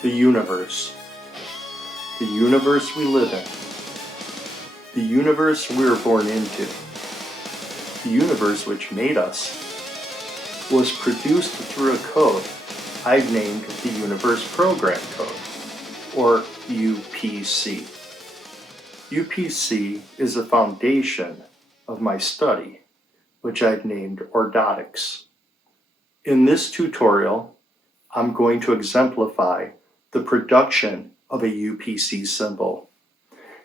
The universe. The universe we live in. The universe we were born into. The universe which made us was produced through a code I've named the Universe Program Code, or UPC. UPC is the foundation of my study, which I've named ordotics. In this tutorial, I'm going to exemplify the production of a UPC symbol.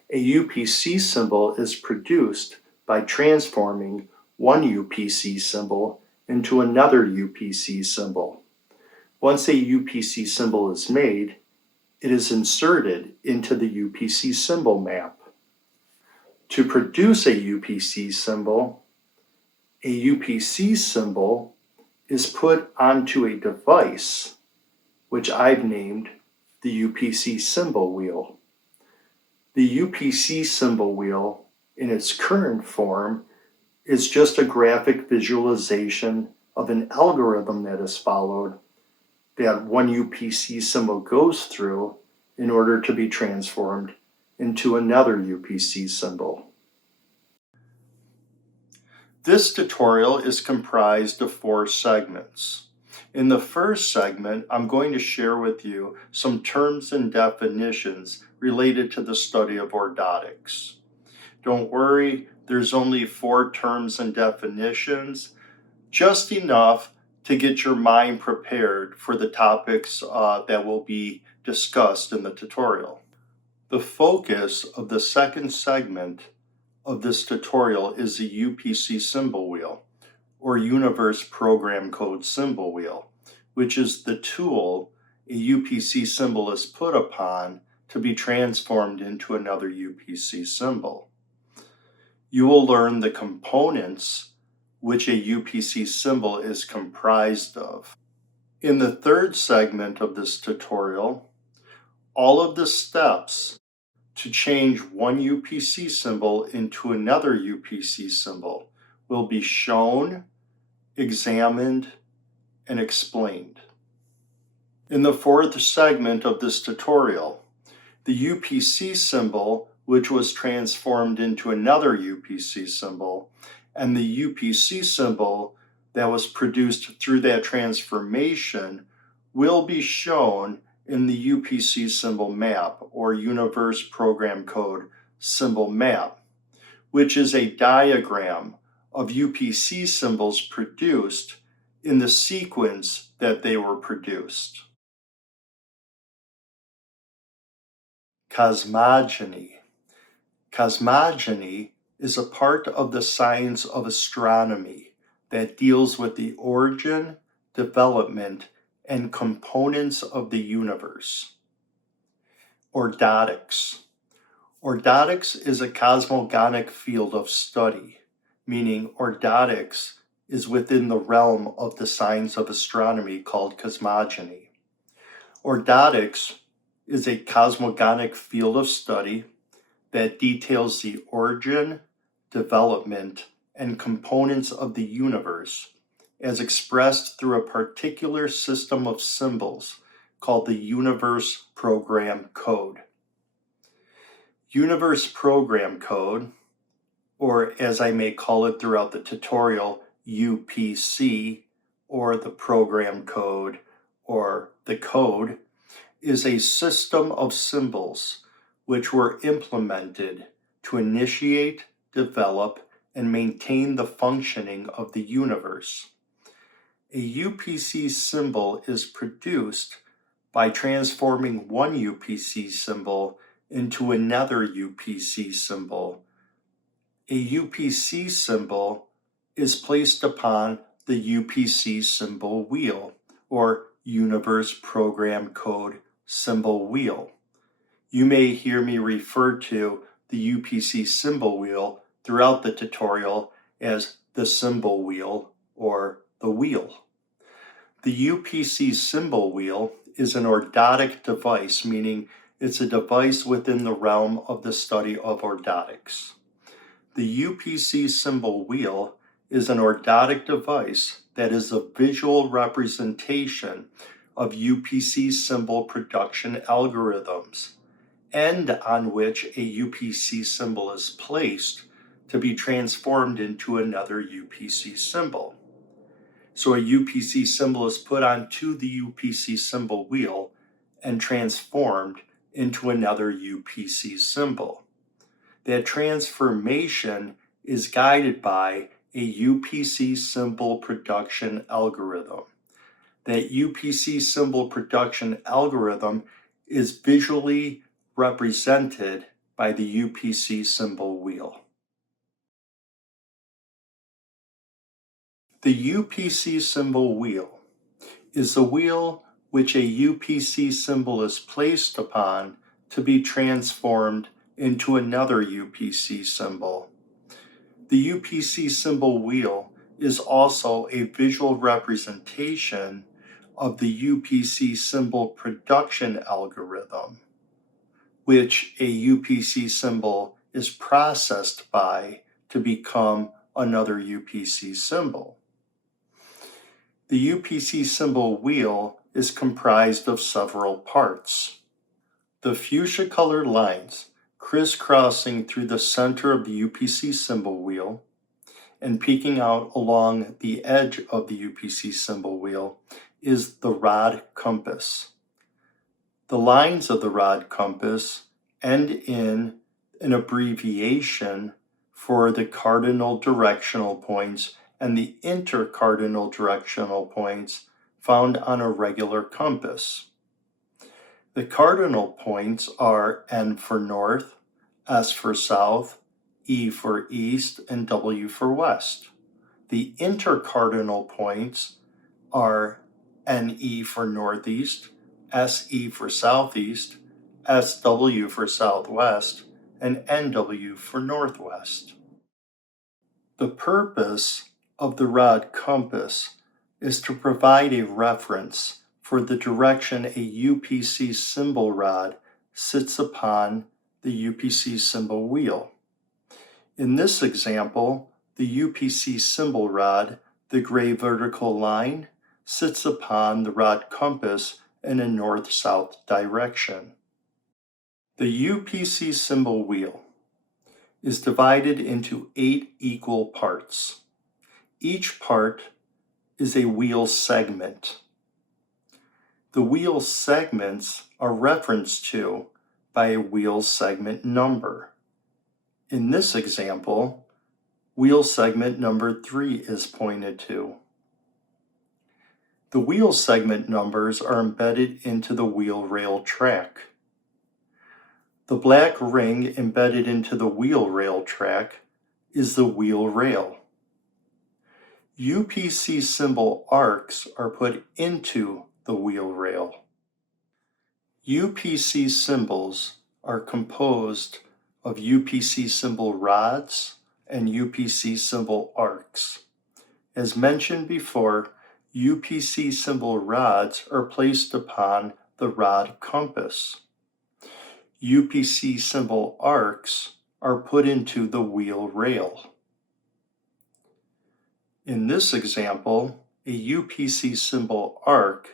A UPC symbol is produced by transforming one UPC symbol into another UPC symbol. Once a UPC symbol is made, it is inserted into the UPC Symbol Map. To produce a UPC symbol is put onto a device which I've named the UPC Symbol Wheel. The UPC Symbol Wheel, in its current form, is just a graphic visualization of an algorithm that is followed that one UPC symbol goes through in order to be transformed into another UPC symbol. This tutorial is comprised of 4 segments. In the first segment, I'm going to share with you some terms and definitions related to the study of ordotics. Don't worry, there's only 4 terms and definitions, just enough to get your mind prepared for the topics that will be discussed in the tutorial. The focus of the second segment of this tutorial is the UPC Symbol Wheel, or Universe Program Code Symbol Wheel, which is the tool a UPC symbol is put upon to be transformed into another UPC symbol. You will learn the components which a UPC symbol is comprised of. In the third segment of this tutorial, all of the steps to change one UPC symbol into another UPC symbol will be shown, examined, and explained. In the fourth segment of this tutorial, the UPC symbol, which was transformed into another UPC symbol, and the UPC symbol that was produced through that transformation will be shown in the UPC Symbol Map, or Universe Program Code Symbol Map, which is a diagram of UPC symbols produced in the sequence that they were produced. Cosmogony. Cosmogony is a part of the science of astronomy that deals with the origin, development, and components of the universe. Ordotics. Ordotics is a cosmogonic field of study, meaning ordotics is within the realm of the science of astronomy called cosmogony. Ordotics is a cosmogonic field of study that details the origin, development, and components of the universe as expressed through a particular system of symbols called the Universe Program Code. Universe Program Code, or as I may call it throughout the tutorial, UPC, or the Program Code, or the Code, is a system of symbols which were implemented to initiate, develop, and maintain the functioning of the universe. A UPC symbol is produced by transforming one UPC symbol into another UPC symbol. A UPC symbol is placed upon the UPC Symbol Wheel, or Universe Program Code Symbol Wheel. You may hear me refer to the UPC Symbol Wheel throughout the tutorial as the Symbol Wheel, or the wheel. The UPC Symbol Wheel is an ordotic device, meaning it's a device within the realm of the study of ordotics. The UPC Symbol Wheel is an ordotic device that is a visual representation of UPC symbol production algorithms, and on which a UPC symbol is placed to be transformed into another UPC symbol. So a UPC symbol is put onto the UPC symbol wheel and transformed into another UPC symbol. That transformation is guided by a UPC symbol production algorithm. That UPC symbol production algorithm is visually represented by the UPC symbol wheel. The UPC symbol wheel is a wheel which a UPC symbol is placed upon to be transformed into another UPC symbol. The UPC symbol wheel is also a visual representation of the UPC symbol production algorithm, which a UPC symbol is processed by to become another UPC symbol. The UPC symbol wheel is comprised of several parts. The fuchsia-colored lines crisscrossing through the center of the UPC symbol wheel and peeking out along the edge of the UPC symbol wheel is the rod compass. The lines of the rod compass end in an abbreviation for the cardinal directional points and the intercardinal directional points found on a regular compass. The cardinal points are N for north, S for south, E for east, and W for west. The intercardinal points are NE for northeast, SE for southeast, SW for southwest, and NW for northwest. The purpose of the rod compass is to provide a reference for the direction a UPC symbol rod sits upon the UPC symbol wheel. In this example, the UPC symbol rod, the gray vertical line, sits upon the rod compass in a north-south direction. The UPC symbol wheel is divided into 8 equal parts. Each part is a wheel segment. The wheel segments are referenced to by a wheel segment number. In this example, wheel segment number 3 is pointed to. The wheel segment numbers are embedded into the wheel rail track. The black ring embedded into the wheel rail track is the wheel rail. UPC symbol arcs are put into the wheel rail. UPC symbols are composed of UPC symbol rods and UPC symbol arcs. As mentioned before, UPC symbol rods are placed upon the rod compass. UPC symbol arcs are put into the wheel rail. In this example, a UPC symbol arc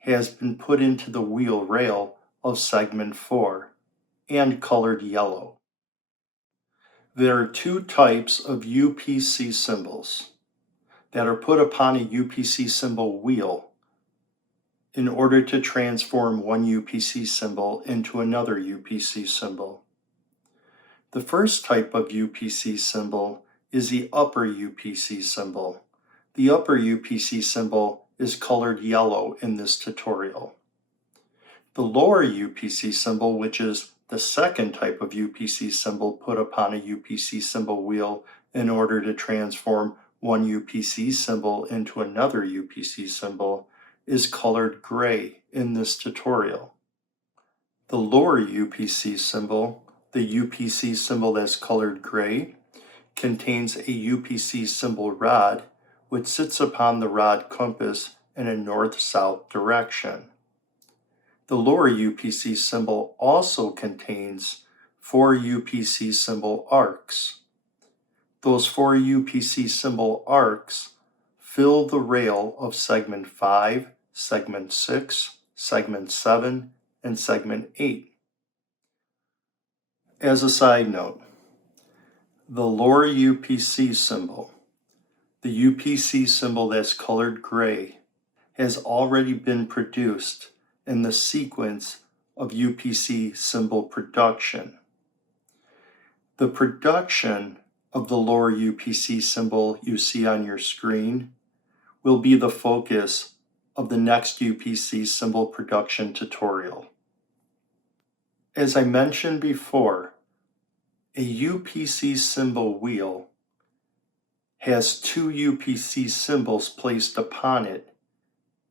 has been put into the wheel rail of segment 4 and colored yellow. There are 2 types of UPC symbols that are put upon a UPC symbol wheel in order to transform one UPC symbol into another UPC symbol. The first type of UPC symbol is the upper UPC symbol. The upper UPC symbol is colored yellow in this tutorial. The lower UPC symbol, which is the second type of UPC symbol put upon a UPC symbol wheel in order to transform one UPC symbol into another UPC symbol, is colored gray in this tutorial. The lower UPC symbol, the UPC symbol that's colored gray, contains a UPC symbol rod which sits upon the rod compass in a north-south direction. The lower UPC symbol also contains 4 UPC symbol arcs. Those 4 UPC symbol arcs fill the rail of segment 5, segment 6, segment 7, and segment 8. As a side note, the lower UPC symbol, the UPC symbol that's colored gray, has already been produced in the sequence of UPC symbol production. The production of the lower UPC symbol you see on your screen will be the focus of the next UPC symbol production tutorial. As I mentioned before, a UPC symbol wheel has two UPC symbols placed upon it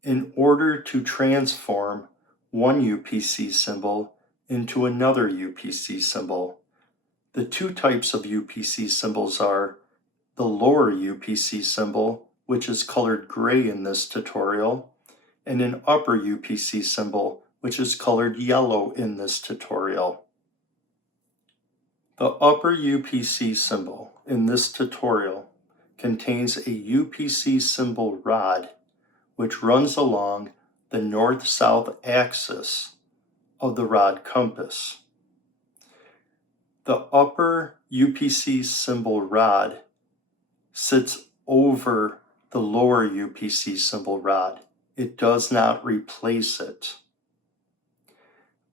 in order to transform one UPC symbol into another UPC symbol. The two types of UPC symbols are the lower UPC symbol, which is colored gray in this tutorial, and an upper UPC symbol, which is colored yellow in this tutorial. The upper UPC symbol in this tutorial contains a UPC symbol rod which runs along the north-south axis of the rod compass. The upper UPC symbol rod sits over the lower UPC symbol rod. It does not replace it.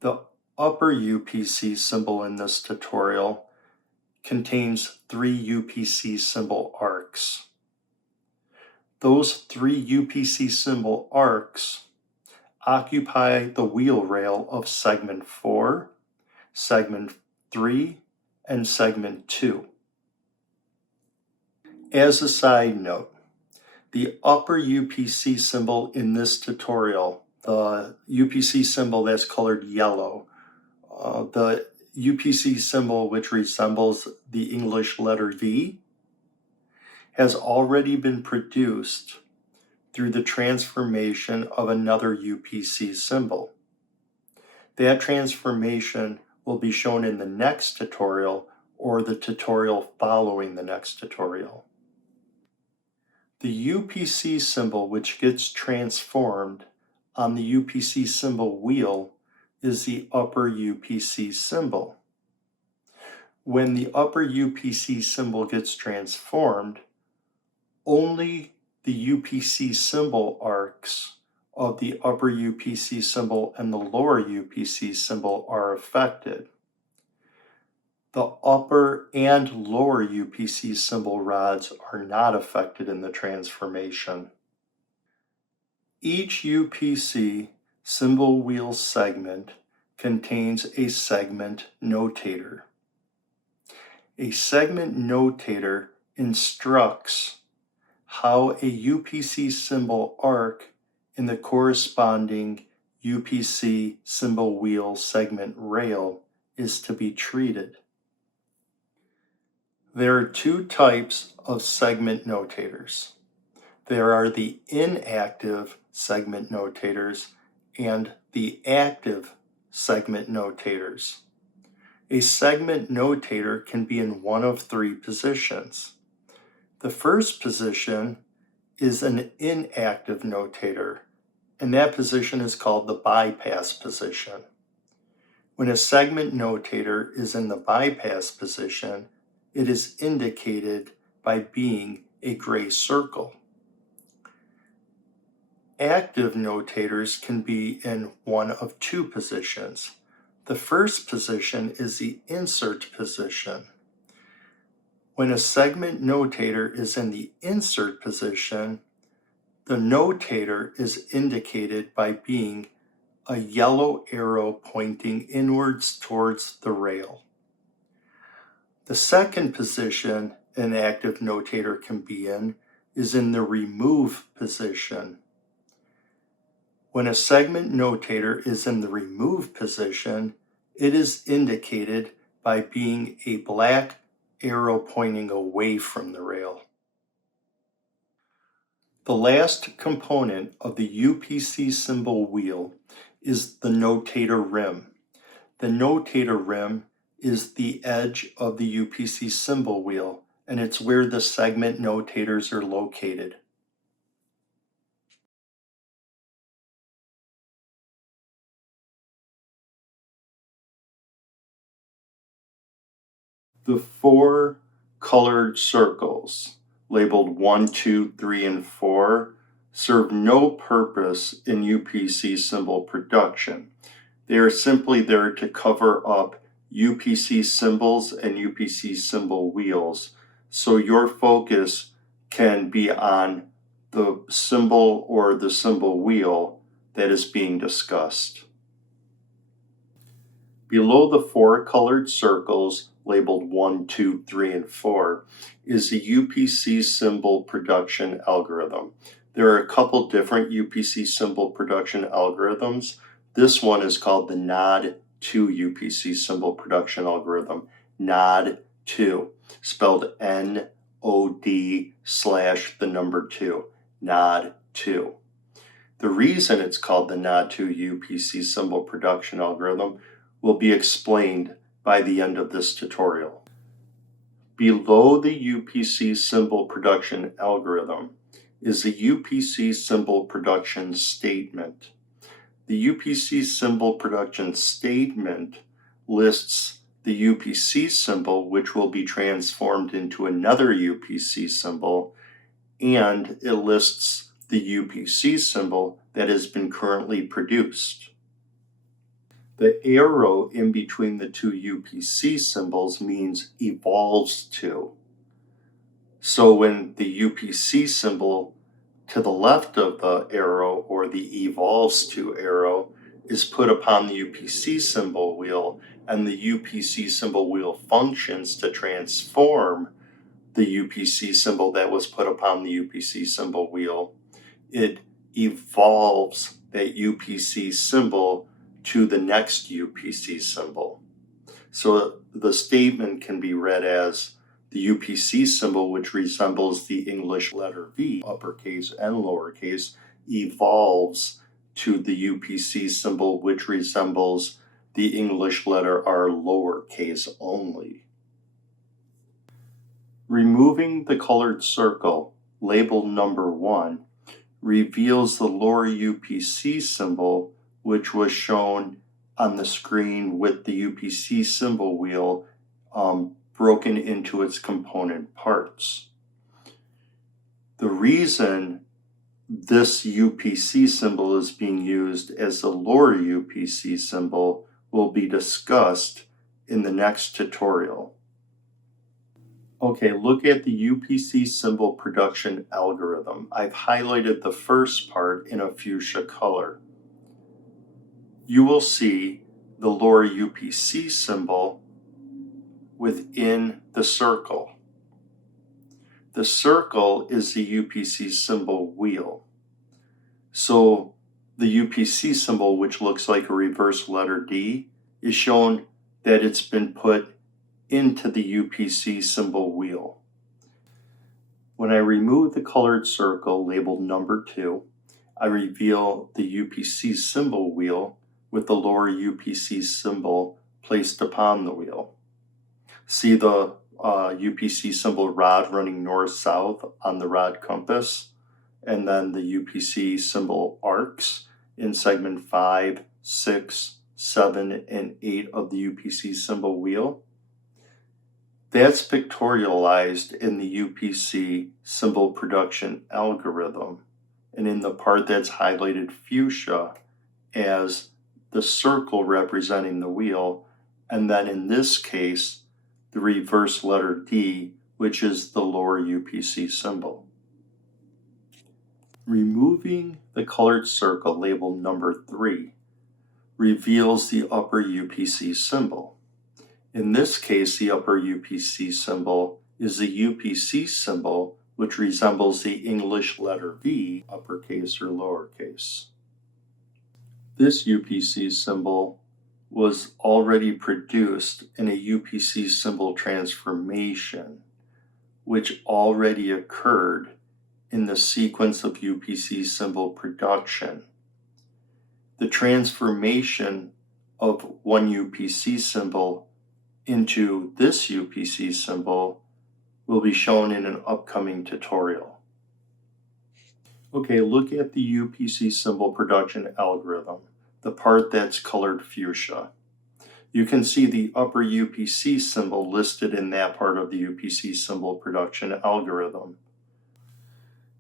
The upper UPC symbol in this tutorial contains 3 UPC symbol arcs. Those 3 UPC symbol arcs occupy the wheel rail of segment 4, segment 3, and segment 2. As a side note, the upper UPC symbol in this tutorial, the UPC symbol that's colored yellow, the UPC symbol which resembles the English letter V, has already been produced through the transformation of another UPC symbol. That transformation will be shown in the next tutorial or the tutorial following the next tutorial. The UPC symbol which gets transformed on the UPC symbol wheel is the upper UPC symbol. When the upper UPC symbol gets transformed, only the UPC symbol arcs of the upper UPC symbol and the lower UPC symbol are affected. The upper and lower UPC symbol rods are not affected in the transformation. Each UPC symbol wheel segment contains a segment notator. A segment notator instructs how a UPC symbol arc in the corresponding UPC symbol wheel segment rail is to be treated. There are 2 types of segment notators. There are the inactive segment notators and the active segment notators. A segment notator can be in one of 3 positions. The first position is an inactive notator, and that position is called the bypass position. When a segment notator is in the bypass position, it is indicated by being a gray circle. Active notators can be in one of 2 positions. The first position is the insert position. When a segment notator is in the insert position, the notator is indicated by being a yellow arrow pointing inwards towards the rail. The second position an active notator can be in is in the remove position. When a segment notator is in the remove position, it is indicated by being a black arrow pointing away from the rail. The last component of the UPC symbol wheel is the notator rim. The notator rim is the edge of the UPC symbol wheel, and it's where the segment notators are located. The four colored circles, labeled 1, 2, 3, and 4, serve no purpose in UPC symbol production. They are simply there to cover up UPC symbols and UPC symbol wheels, so your focus can be on the symbol or the symbol wheel that is being discussed. Below the four colored circles, labeled 1, 2, 3, and 4, is the UPC Symbol Production Algorithm. There are a couple different UPC Symbol Production Algorithms. This one is called the NOD2 UPC Symbol Production Algorithm, NOD2, spelled NOD/2, NOD2. The reason it's called the NOD2 UPC Symbol Production Algorithm will be explained by the end of this tutorial. Below the UPC Symbol Production Algorithm is the UPC Symbol Production Statement. The UPC Symbol Production Statement lists the UPC symbol, which will be transformed into another UPC symbol, and it lists the UPC symbol that has been currently produced. The arrow in between the two UPC symbols means evolves to. So when the UPC symbol to the left of the arrow, or the evolves to arrow, is put upon the UPC symbol wheel, and the UPC symbol wheel functions to transform the UPC symbol that was put upon the UPC symbol wheel, it evolves that UPC symbol to the next UPC symbol. So the statement can be read as the UPC symbol, which resembles the English letter V, uppercase and lowercase, evolves to the UPC symbol, which resembles the English letter R, lowercase only. Removing the colored circle, labeled number 1, reveals the lower UPC symbol, which was shown on the screen with the UPC symbol wheel broken into its component parts. The reason this UPC symbol is being used as the lower UPC symbol will be discussed in the next tutorial. Okay, look at the UPC Symbol Production Algorithm. I've highlighted the first part in a fuchsia color. You will see the lower UPC symbol within the circle. The circle is the UPC symbol wheel. So the UPC symbol, which looks like a reverse letter D, is shown that it's been put into the UPC symbol wheel. When I remove the colored circle labeled number 2, I reveal the UPC symbol wheel with the lower UPC symbol placed upon the wheel. See the UPC symbol rod running north-south on the rod compass, and then the UPC symbol arcs in segment 5, 6, 7, and 8 of the UPC symbol wheel. That's pictorialized in the UPC Symbol Production Algorithm, and in the part that's highlighted fuchsia as the circle representing the wheel, and then in this case, the reverse letter D, which is the lower UPC symbol. Removing the colored circle labeled number 3 reveals the upper UPC symbol. In this case, the upper UPC symbol is the UPC symbol, which resembles the English letter V, uppercase or lowercase. This UPC symbol was already produced in a UPC symbol transformation, which already occurred in the sequence of UPC symbol production. The transformation of one UPC symbol into this UPC symbol will be shown in an upcoming tutorial. Okay, look at the UPC Symbol Production Algorithm, the part that's colored fuchsia. You can see the upper UPC symbol listed in that part of the UPC symbol production algorithm.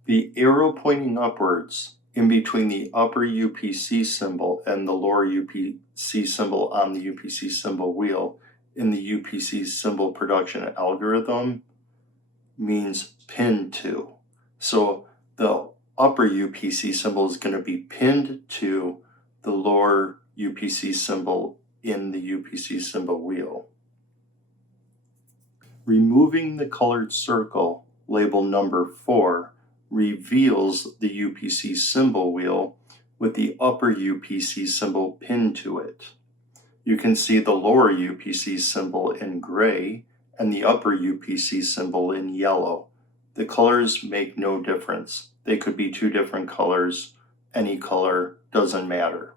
The arrow pointing upwards in between the upper UPC symbol and the lower UPC symbol on the UPC symbol wheel in the UPC symbol production algorithm means pinned to. So the upper UPC symbol is going to be pinned to the lower UPC symbol in the UPC symbol wheel. Removing the colored circle labeled number 4 reveals the UPC symbol wheel with the upper UPC symbol pinned to it. You can see the lower UPC symbol in gray and the upper UPC symbol in yellow. The colors make no difference. They could be two different colors. Any color doesn't matter.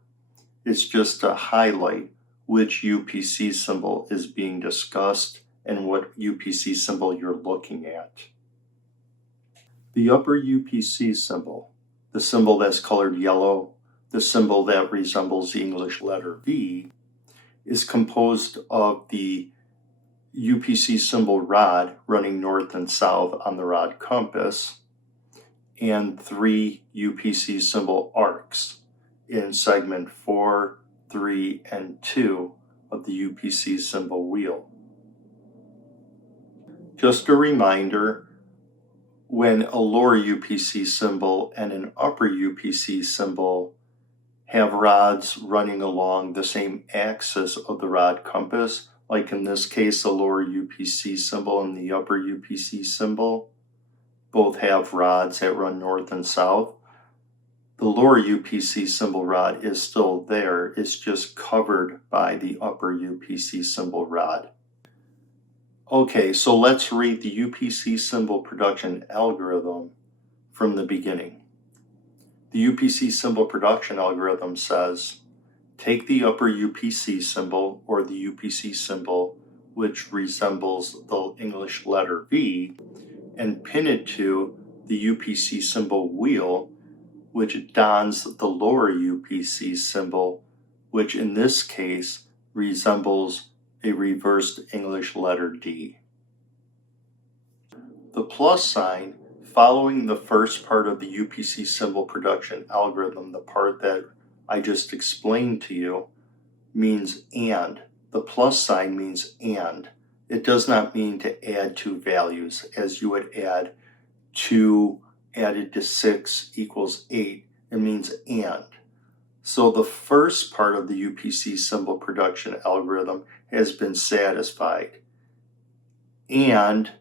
It's just to highlight which UPC symbol is being discussed and what UPC symbol you're looking at. The upper UPC symbol, the symbol that's colored yellow, the symbol that resembles the English letter V, is composed of the UPC symbol rod running north and south on the rod compass, and 3 UPC symbol arcs in segment 4, 3, and 2 of the UPC symbol wheel. Just a reminder, when a lower UPC symbol and an upper UPC symbol have rods running along the same axis of the rod compass, like in this case the lower UPC symbol and the upper UPC symbol both have rods that run north and south, the lower UPC symbol rod is still there, it's just covered by the upper UPC symbol rod. Okay, so let's read the UPC symbol production algorithm from the beginning. The UPC symbol production algorithm says, take the upper UPC symbol or the UPC symbol which resembles the English letter V and pin it to the UPC symbol wheel which dons the lower UPC symbol, which in this case resembles a reversed English letter D. The plus sign following the first part of the UPC symbol production algorithm, the part that I just explained to you, means and. The plus sign means and. It does not mean to add two values as you would add 2 added to 6 equals 8. It means and. So the first part of the UPC symbol production algorithm has been satisfied. And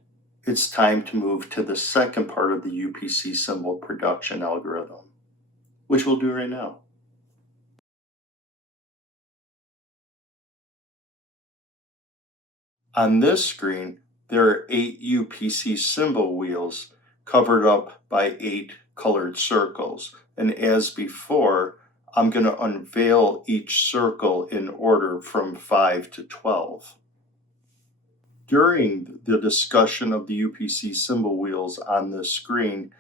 it's time to move to the second part of the UPC symbol production algorithm, which we'll do right now. On this screen, there are 8 UPC symbol wheels covered up by 8 colored circles. And as before, I'm going to unveil each circle in order from 5 to 12. During the discussion of the UPC symbol wheels on this screen,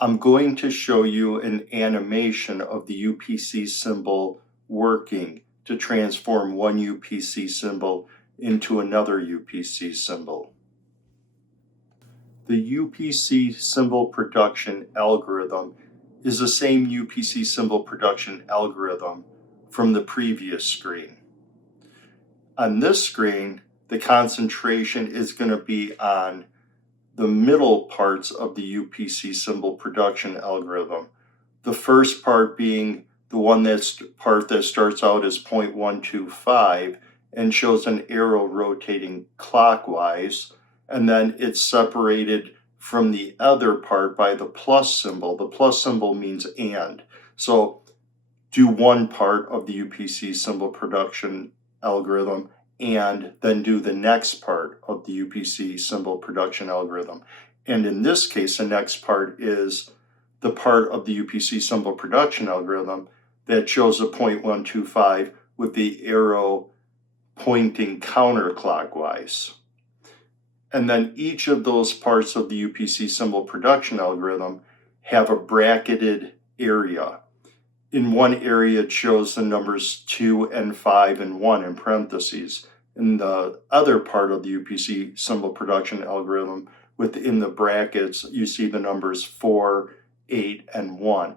I'm going to show you an animation of the UPC symbol working to transform one UPC symbol into another UPC symbol. The UPC symbol production algorithm is the same UPC symbol production algorithm from the previous screen. On this screen, the concentration is going to be on the middle parts of the UPC symbol production algorithm. The first part being the part that starts out as 0.125 and shows an arrow rotating clockwise, and then it's separated from the other part by the plus symbol. The plus symbol means and. So do one part of the UPC symbol production algorithm and then do the next part of the UPC symbol production algorithm. And in this case, the next part is the part of the UPC symbol production algorithm that shows a 0.125 with the arrow pointing counterclockwise. And then each of those parts of the UPC symbol production algorithm have a bracketed area. In one area, it shows the numbers 2 and 5 and 1 in parentheses. In the other part of the UPC symbol production algorithm, within the brackets, you see the numbers 4, 8, and 1.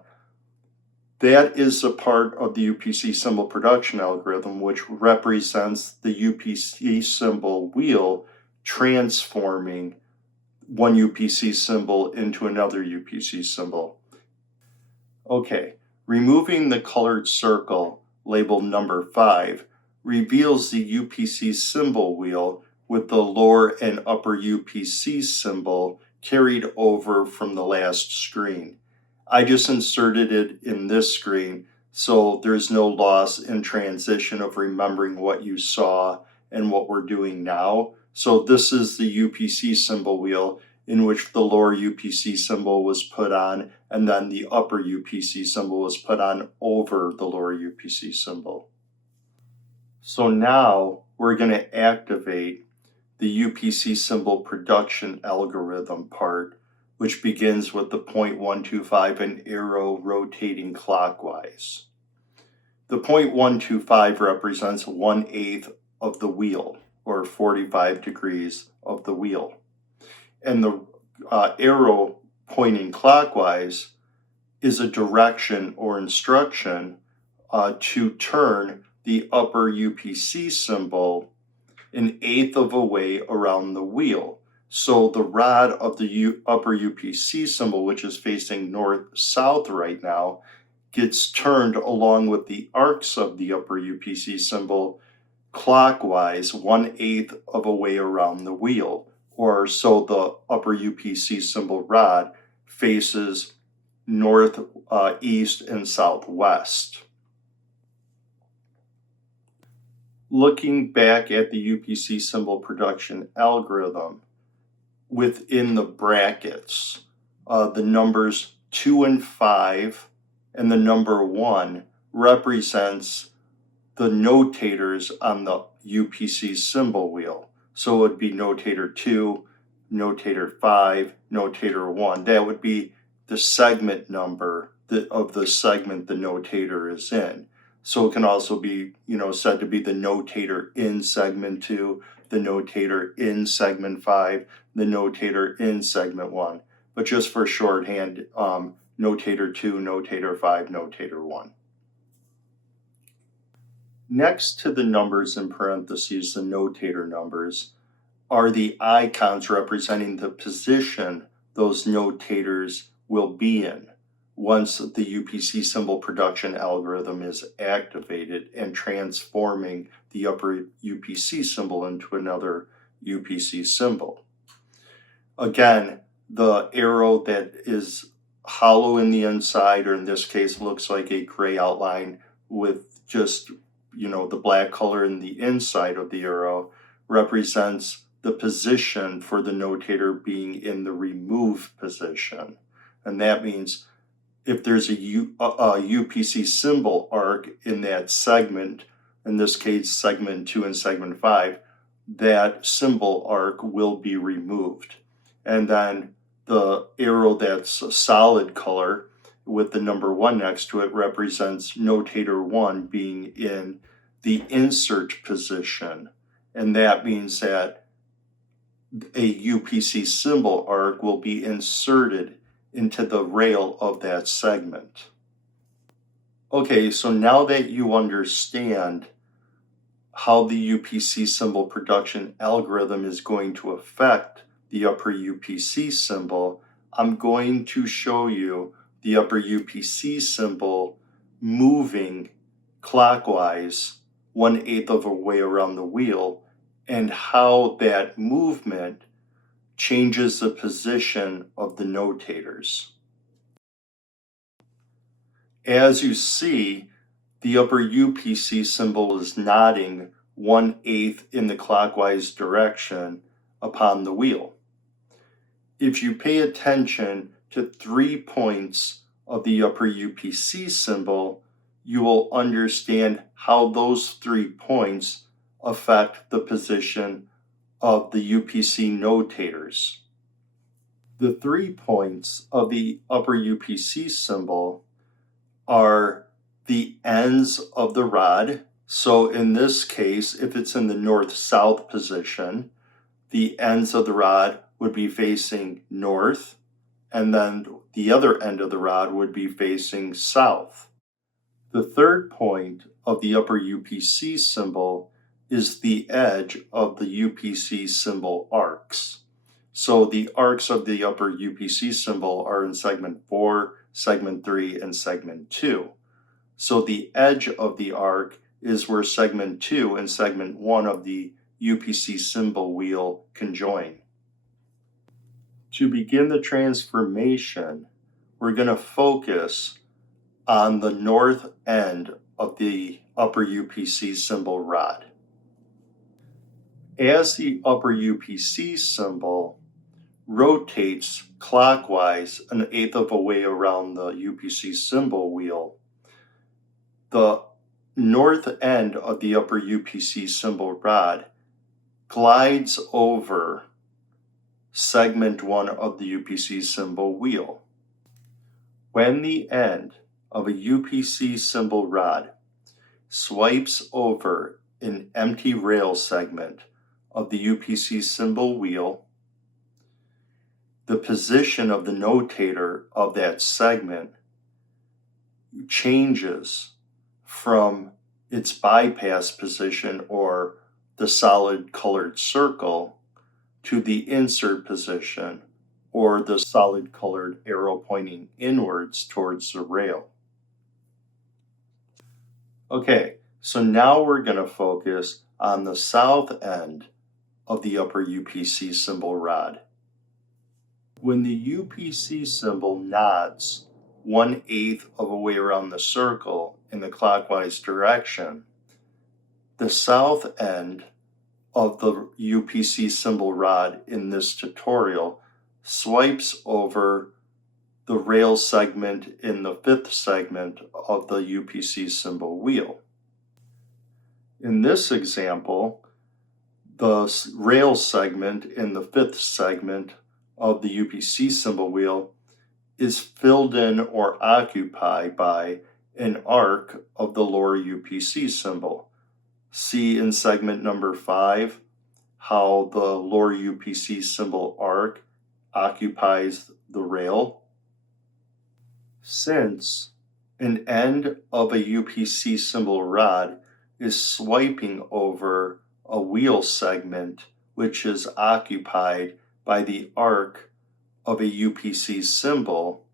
That is a part of the UPC symbol production algorithm, which represents the UPC symbol wheel transforming one UPC symbol into another UPC symbol. Okay, removing the colored circle labeled number 5 reveals the UPC symbol wheel with the lower and upper UPC symbol carried over from the last screen. I just inserted it in this screen, so there's no loss in transition of remembering what you saw and what we're doing now. So this is the UPC symbol wheel in which the lower UPC symbol was put on, and then the upper UPC symbol was put on over the lower UPC symbol. So now we're going to activate the UPC symbol production algorithm part, which begins with the 0.125 and arrow rotating clockwise. The 0.125 represents 1/8 of the wheel, or 45 degrees of the wheel. And the arrow pointing clockwise is a direction or instruction to turn the upper UPC symbol 1/8 of a way around the wheel. So the rod of the upper UPC symbol, which is facing north-south right now, gets turned along with the arcs of the upper UPC symbol clockwise 1/8 of a way around the wheel. Or so the upper UPC symbol rod faces north, east, and southwest. Looking back at the UPC symbol production algorithm, within the brackets, the numbers 2 and 5 and the number 1 represents the notators on the UPC symbol wheel. So it would be notator 2, notator 5, notator 1. That would be the segment number of the segment the notator is in. So it can also be, said to be the notator in segment 2, the notator in segment 5, the notator in segment 1. But just for shorthand, notator 2, notator 5, notator 1. Next to the numbers in parentheses, the notator numbers, are the icons representing the position those notators will be in once the UPC symbol production algorithm is activated and transforming the upper UPC symbol into another UPC symbol. Again, the arrow that is hollow in the inside, or in this case looks like a gray outline with just the black color in the inside of the arrow, represents the position for the notator being in the remove position. And that means if there's a UPC symbol arc in that segment, in this case segment 2 and segment 5, that symbol arc will be removed. And then the arrow that's a solid color with the number 1 next to it represents notator 1 being in the insert position. And that means that a UPC symbol arc will be inserted into the rail of that segment. Okay, so now that you understand how the UPC symbol production algorithm is going to affect the upper UPC symbol, I'm going to show you the upper UPC symbol moving clockwise 1/8 of a way around the wheel, and how that movement changes the position of the notators. As you see, the upper UPC symbol is nodding 1/8 in the clockwise direction upon the wheel. If you pay attention to 3 points of the upper UPC symbol, you will understand how those 3 points affect the position of the UPC notators. The 3 points of the upper UPC symbol are the ends of the rod. So in this case, if it's in the north-south position, the ends of the rod would be facing north, and then the other end of the rod would be facing south. The third point of the upper UPC symbol is the edge of the UPC symbol arcs. So the arcs of the upper UPC symbol are in segment 4, segment 3, and segment 2. So the edge of the arc is where segment 2 and segment 1 of the UPC symbol wheel conjoin. To begin the transformation, we're going to focus on the north end of the upper UPC symbol rod. As the upper UPC symbol rotates clockwise 1/8 of a way around the UPC symbol wheel, the north end of the upper UPC symbol rod glides over segment 1 of the UPC symbol wheel. When the end of a UPC symbol rod swipes over an empty rail segment of the UPC symbol wheel, the position of the notator of that segment changes from its bypass position, or the solid colored circle, to the insert position, or the solid colored arrow pointing inwards towards the rail. Okay, so now we're going to focus on the south end of the upper UPC symbol rod. When the UPC symbol nods 1/8 of a way around the circle in the clockwise direction, the south end of the UPC symbol rod in this tutorial swipes over the rail segment in the 5th segment of the UPC symbol wheel. In this example, the rail segment in the 5th segment of the UPC symbol wheel is filled in or occupied by an arc of the lower UPC symbol. See in segment number 5 how the lower UPC symbol arc occupies the rail. Since an end of a UPC symbol rod is swiping over a wheel segment which is occupied by the arc of a UPC symbol,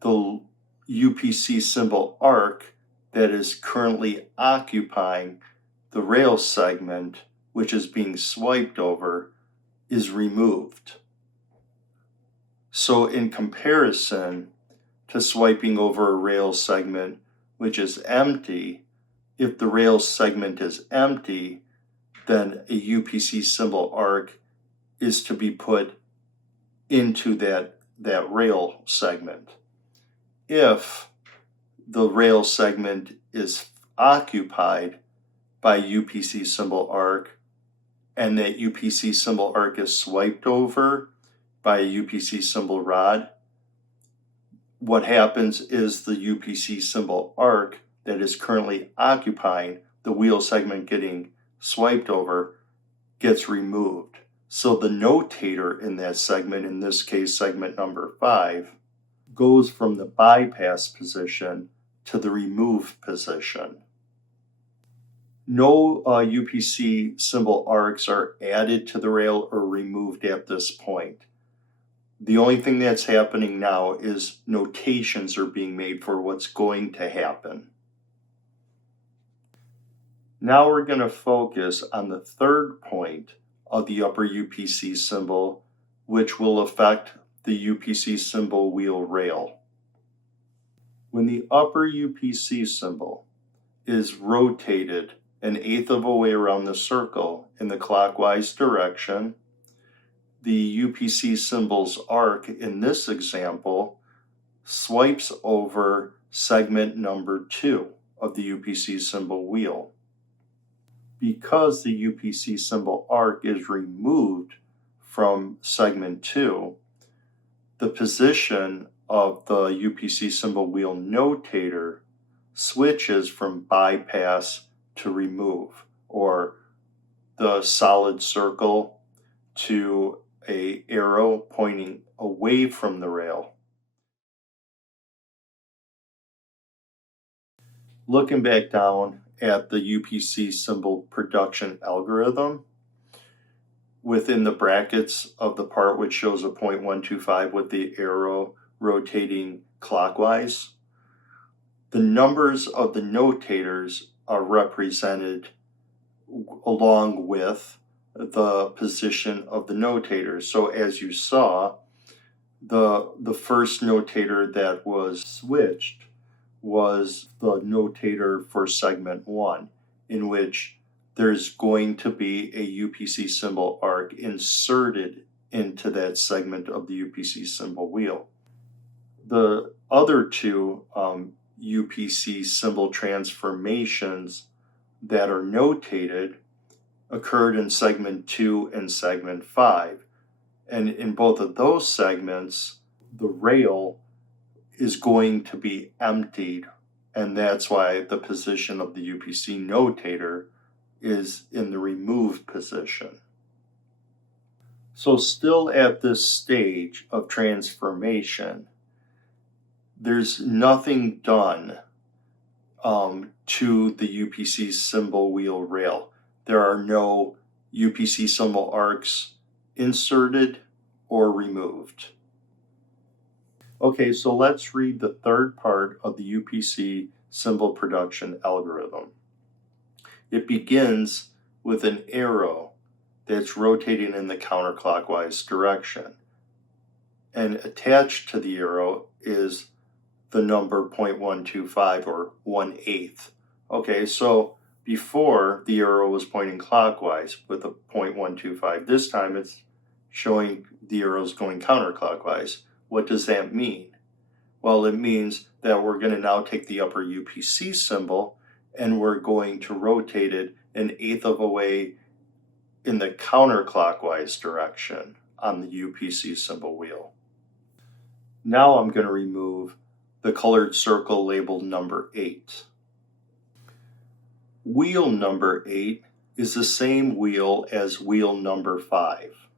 the UPC symbol arc that is currently occupying the rail segment which is being swiped over is removed. So in comparison to swiping over a rail segment which is empty, if the rail segment is empty, then a UPC symbol arc is to be put into that rail segment. If the rail segment is occupied by UPC symbol arc and that UPC symbol arc is swiped over by a UPC symbol rod, what happens is the UPC symbol arc that is currently occupying the wheel segment getting swiped over gets removed. So the notator in that segment, in this case segment number 5, goes from the bypass position to the remove position. No UPC symbol arcs are added to the rail or removed at this point. The only thing that's happening now is notations are being made for what's going to happen. Now we're going to focus on the third point of the upper UPC symbol, which will affect the UPC symbol wheel rail. When the upper UPC symbol is rotated 1/8 of a way around the circle in the clockwise direction, the UPC symbol's arc in this example swipes over segment number 2 of the UPC symbol wheel. Because the UPC symbol arc is removed from segment 2, the position of the UPC symbol wheel notator switches from bypass to remove, or the solid circle to a arrow pointing away from the rail. Looking back down at the UPC symbol production algorithm, within the brackets of the part which shows a 0.125 with the arrow rotating clockwise, the numbers of the notators are represented along with the position of the notators. So as you saw, the first notator that was switched was the notator for segment 1, in which there's going to be a UPC symbol arc inserted into that segment of the UPC symbol wheel. The other two UPC symbol transformations that are notated occurred in segment 2 and segment 5. And in both of those segments, the rail is going to be emptied, and that's why the position of the UPC notator is in the removed position. So still at this stage of transformation, there's nothing done to the UPC symbol wheel rail. There are no UPC symbol arcs inserted or removed. Okay, so let's read the third part of the UPC symbol production algorithm. It begins with an arrow that's rotating in the counterclockwise direction. And attached to the arrow is the number 0.125 or 1/8. Okay, so before the arrow was pointing clockwise with a 0.125. This time it's showing the arrows going counterclockwise. What does that mean? Well, it means that we're going to now take the upper UPC symbol and we're going to rotate it 1/8 of a way in the counterclockwise direction on the UPC symbol wheel. Now I'm going to remove the colored circle labeled number 8. Wheel number 8 is the same wheel as wheel number 5.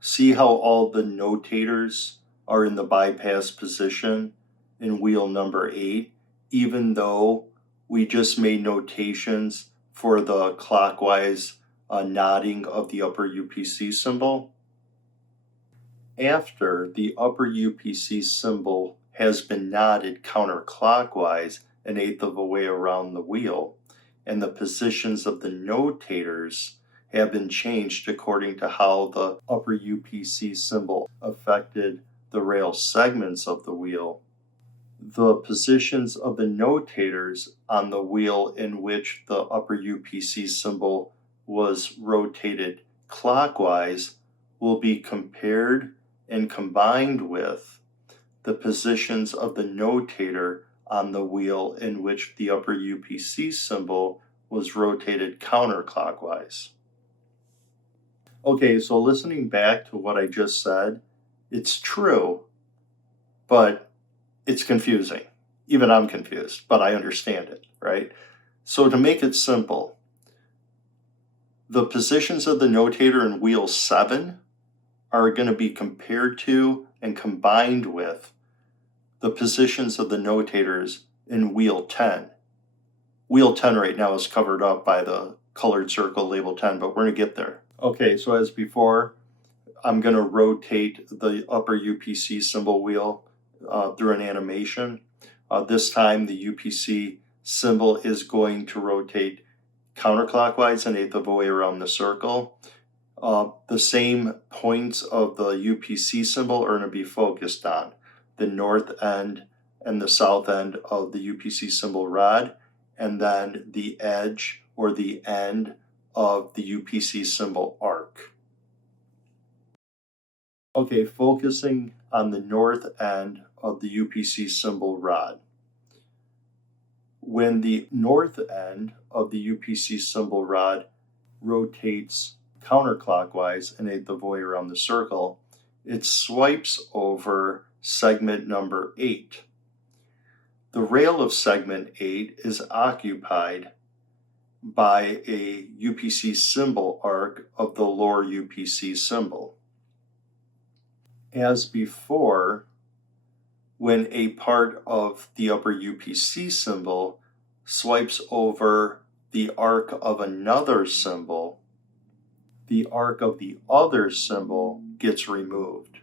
See how all the notators are in the bypass position in wheel number 8, even though we just made notations for the clockwise nodding of the upper UPC symbol. After the upper UPC symbol has been nodded counterclockwise 1/8 of a way around the wheel, and the positions of the notators have been changed according to how the upper UPC symbol affected the rail segments of the wheel, the positions of the notators on the wheel in which the upper UPC symbol was rotated clockwise will be compared and combined with the positions of the notator on the wheel in which the upper UPC symbol was rotated counterclockwise. Okay, so listening back to what I just said, it's true, but it's confusing. Even I'm confused, but I understand it, right? So to make it simple, the positions of the notator in wheel 7 are going to be compared to and combined with the positions of the notators in wheel 10. Wheel 10 right now is covered up by the colored circle labeled 10, but we're going to get there. Okay, so as before, I'm going to rotate the upper UPC symbol wheel through an animation. This time the UPC symbol is going to rotate counterclockwise 1/8 of a way around the circle. The same points of the UPC symbol are going to be focused on the north end and the south end of the UPC symbol rod, and then the edge or the end of the UPC symbol arc. Okay, focusing on the north end of the UPC symbol rod. When the north end of the UPC symbol rod rotates counterclockwise 1/8 of a way around the circle, it swipes over segment number 8. The rail of segment 8 is occupied by a UPC symbol arc of the lower UPC symbol. As before, when a part of the upper UPC symbol swipes over the arc of another symbol, the arc of the other symbol gets removed.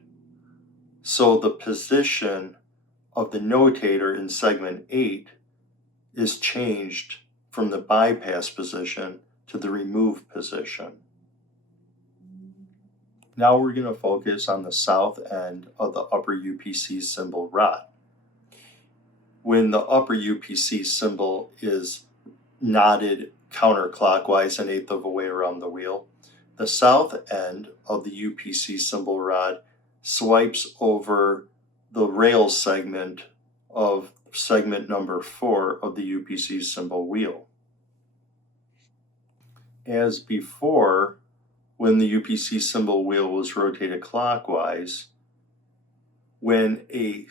So the position of the notator in segment 8 is changed from the bypass position to the remove position. Now we're going to focus on the south end of the upper UPC symbol rod. When the upper UPC symbol is knotted counterclockwise an eighth of a way around the wheel, the south end of the UPC symbol rod swipes over the rail segment of segment number 4 of the UPC symbol wheel. As before, when the UPC symbol wheel was rotated clockwise, when a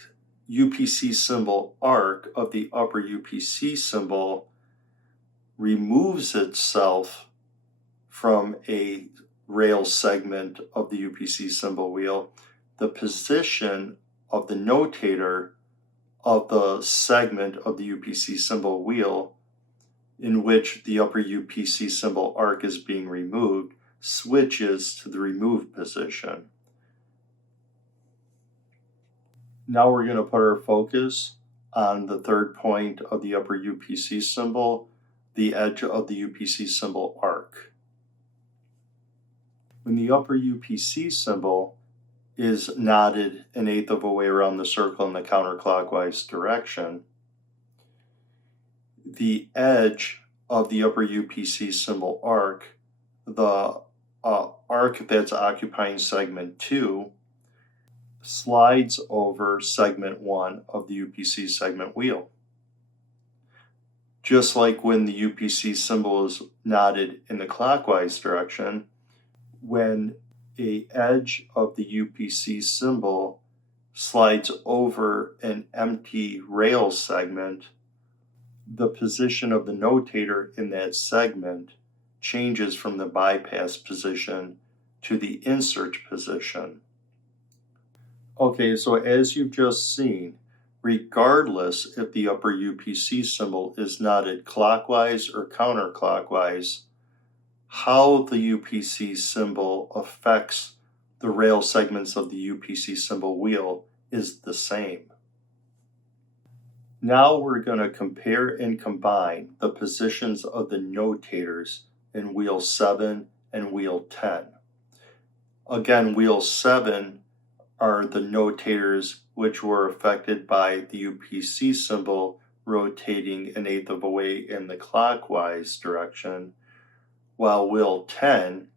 UPC symbol arc of the upper UPC symbol removes itself from a rail segment of the UPC symbol wheel, the position of the notator of the segment of the UPC symbol wheel in which the upper UPC symbol arc is being removed switches to the remove position. Now we're going to put our focus on the third point of the upper UPC symbol, the edge of the UPC symbol arc. When the upper UPC symbol is knotted an eighth of a way around the circle in the counterclockwise direction, the edge of the upper UPC symbol arc, the arc that's occupying segment 2, slides over segment 1 of the UPC segment wheel. Just like when the UPC symbol is knotted in the clockwise direction, when an edge of the UPC symbol slides over an empty rail segment, the position of the notator in that segment changes from the bypass position to the insert position. Okay, so as you've just seen, regardless if the upper UPC symbol is knotted clockwise or counterclockwise, how the UPC symbol affects the rail segments of the UPC symbol wheel is the same. Now we're going to compare and combine the positions of the notators in wheel 7 and wheel 10. Again, wheel 7 are the notators which were affected by the UPC symbol rotating an eighth of a way in the clockwise direction, while wheel 10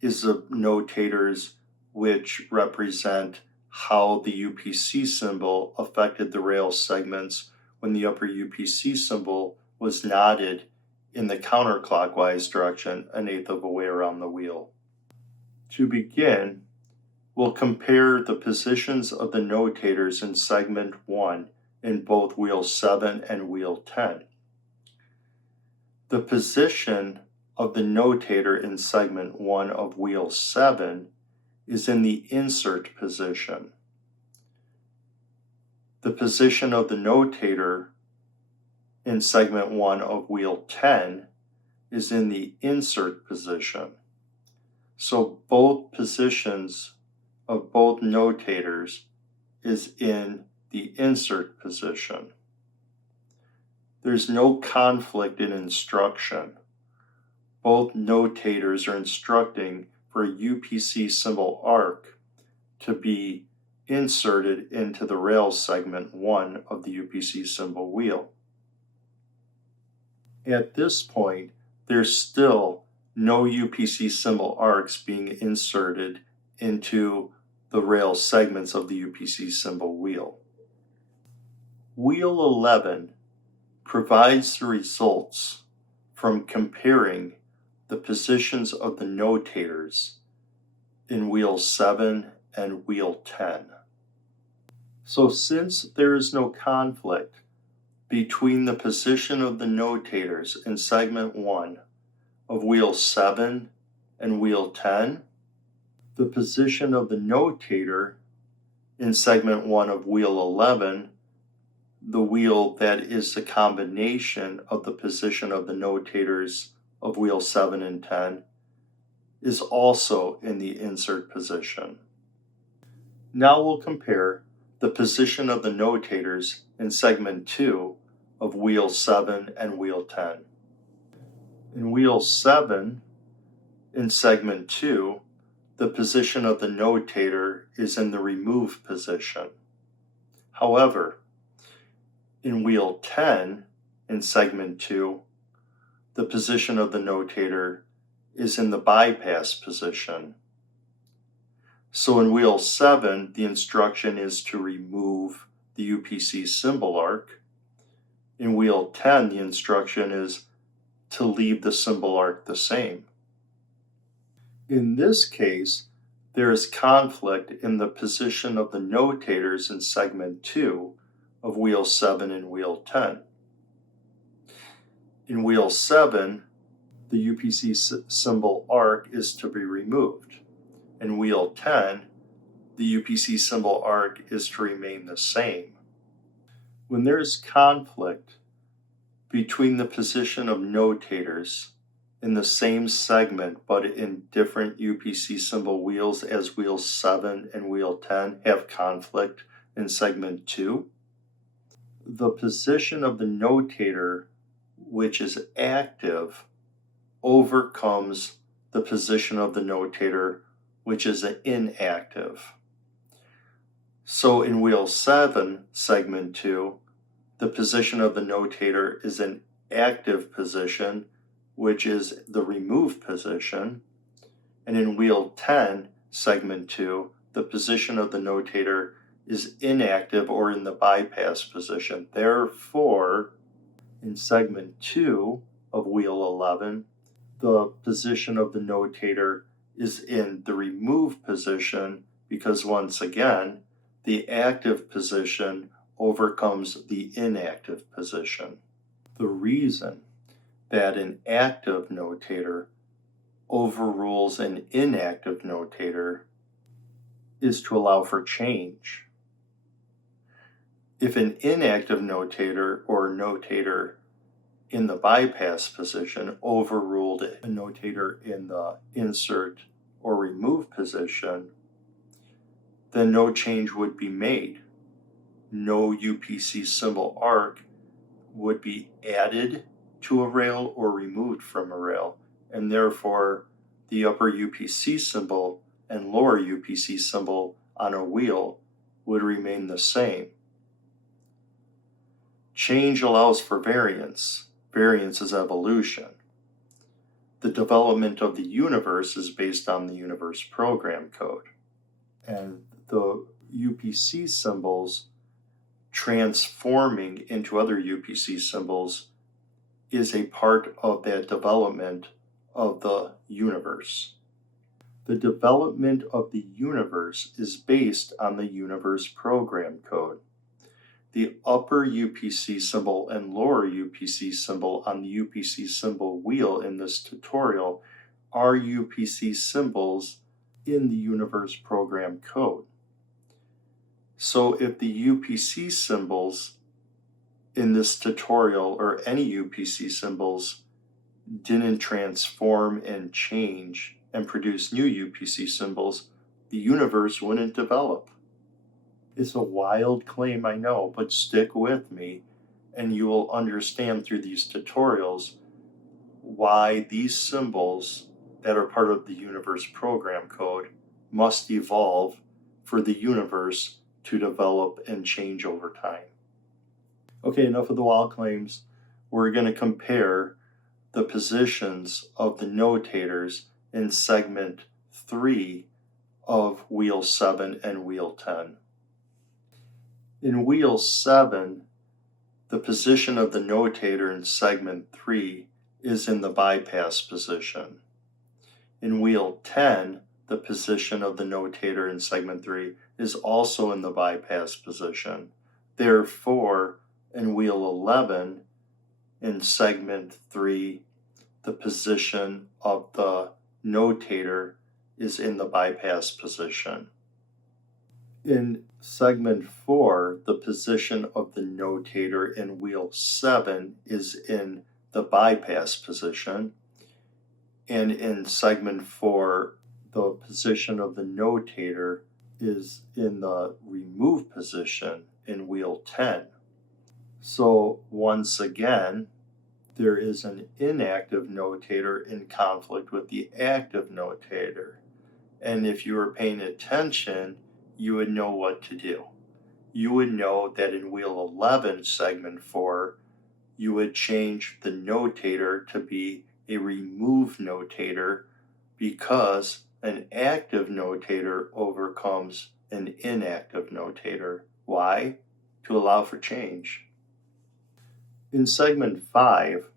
is the notators which represent how the UPC symbol affected the rail segments when the upper UPC symbol was knotted in the counterclockwise direction an eighth of a way around the wheel. To begin, we'll compare the positions of the notators in segment 1 in both wheel 7 and wheel 10. The position of the notator in segment 1 of wheel 7 is in the insert position. The position of the notator in segment 1 of wheel 10 is in the insert position. So both positions of both notators is in the insert position. There's no conflict in instruction. Both notators are instructing for a UPC symbol arc to be inserted into the rail segment 1 of the UPC symbol wheel. At this point, there's still no UPC symbol arcs being inserted into the rail segments of the UPC symbol wheel. Wheel 11 provides the results from comparing the positions of the notators in wheel 7 and wheel 10. So since there is no conflict between the position of the notators in segment 1 of wheel 7 and wheel 10, the position of the notator in segment 1 of wheel 11, the wheel that is the combination of the position of the notators of wheel 7 and 10, is also in the insert position. Now we'll compare the position of the notators in segment 2 of wheel 7 and wheel 10. In wheel 7, in segment 2, the position of the notator is in the remove position. However, in wheel 10, in segment 2, the position of the notator is in the bypass position. So in wheel 7, the instruction is to remove the UPC symbol arc. In wheel 10, the instruction is to leave the symbol arc the same. In this case, there is conflict in the position of the notators in segment 2 of wheel 7 and wheel 10. In wheel 7, the UPC symbol arc is to be removed. In wheel 10, the UPC symbol arc is to remain the same. When there is conflict between the position of notators in the same segment but in different UPC symbol wheels, as wheel 7 and wheel 10 have conflict in segment 2, the position of the notator, which is active, overcomes the position of the notator, which is inactive. So in wheel 7, segment 2, the position of the notator is an active position, which is the remove position. And in wheel 10, segment 2, the position of the notator is inactive or in the bypass position. Therefore, in segment 2 of wheel 11, the position of the notator is in the remove position because, once again, the active position overcomes the inactive position. The reason that an active notator overrules an inactive notator is to allow for change. If an inactive notator or notator in the bypass position overruled a notator in the insert or remove position, then no change would be made. No UPC symbol arc would be added to a rail or removed from a rail, and therefore the upper UPC symbol and lower UPC symbol on a wheel would remain the same. Change allows for variance. Variance is evolution. The development of the universe is based on the universe program code. And the UPC symbols transforming into other UPC symbols is a part of that development of the universe. The development of the universe is based on the universe program code. The upper UPC symbol and lower UPC symbol on the UPC symbol wheel in this tutorial are UPC symbols in the universe program code. So if the UPC symbols in this tutorial, or any UPC symbols, didn't transform and change and produce new UPC symbols, the universe wouldn't develop. It's a wild claim, I know, but stick with me and you will understand through these tutorials why these symbols that are part of the universe program code must evolve for the universe to develop and change over time. Okay, enough of the wild claims. We're going to compare the positions of the notators in segment 3 of wheel 7 and wheel 10. In wheel 7, the position of the notator in segment 3 is in the bypass position. In wheel 10, the position of the notator in segment 3 is also in the bypass position. Therefore, in wheel 11, in segment 3, the position of the notator is in the bypass position. In segment 4, the position of the notator in wheel 7 is in the bypass position. And in segment 4, the position of the notator is in the remove position in wheel 10. So once again, there is an inactive notator in conflict with the active notator. And if you were paying attention, you would know what to do. You would know that in wheel 11, segment 4, you would change the notator to be a remove notator because an active notator overcomes an inactive notator. Why? To allow for change. In segment 5,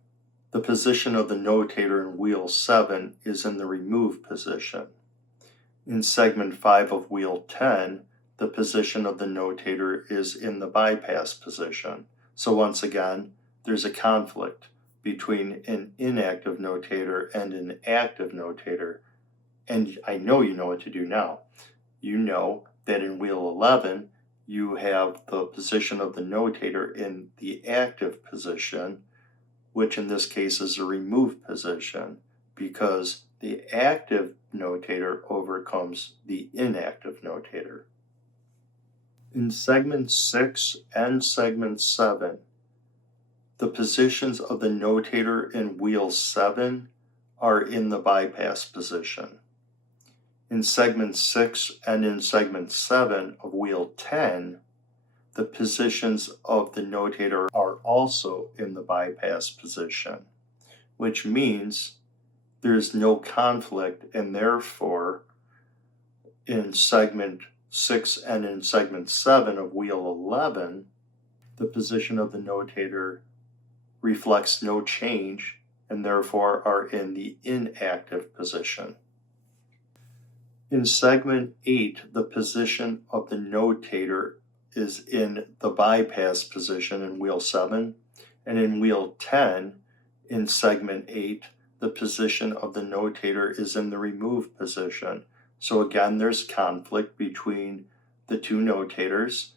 the position of the notator in wheel 7 is in the remove position. In segment 5 of wheel 10, the position of the notator is in the bypass position. So once again, there's a conflict between an inactive notator and an active notator. And I know you know what to do now. You know that in wheel 11, you have the position of the notator in the active position, which in this case is a remove position, because the active notator overcomes the inactive notator. In segment 6 and segment 7, the positions of the notator in wheel 7 are in the bypass position. In segment 6 and in segment 7 of wheel 10, the positions of the notator are also in the bypass position, which means there's no conflict, and therefore in segment 6 and in segment 7 of wheel 11, the position of the notator reflects no change and therefore are in the inactive position. In segment 8, the position of the notator is in the bypass position in wheel 7, and in wheel 10, in segment 8, the position of the notator is in the remove position. So again, there's conflict between the two notators,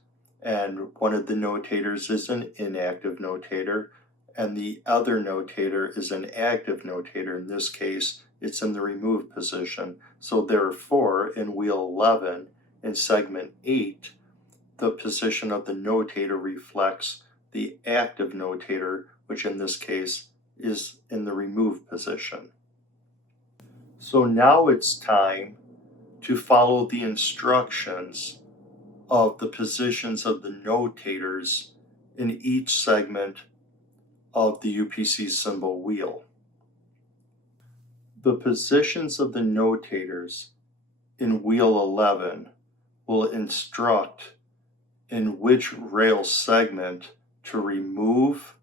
and one of the notators is an inactive notator, and the other notator is an active notator. In this case, it's in the remove position. So therefore, in wheel 11, in segment 8, the position of the notator reflects the active notator, which in this case is in the remove position. So now it's time to follow the instructions of the positions of the notators in each segment of the UPC symbol wheel. The positions of the notators in wheel 11 will instruct in which rail segment to remove,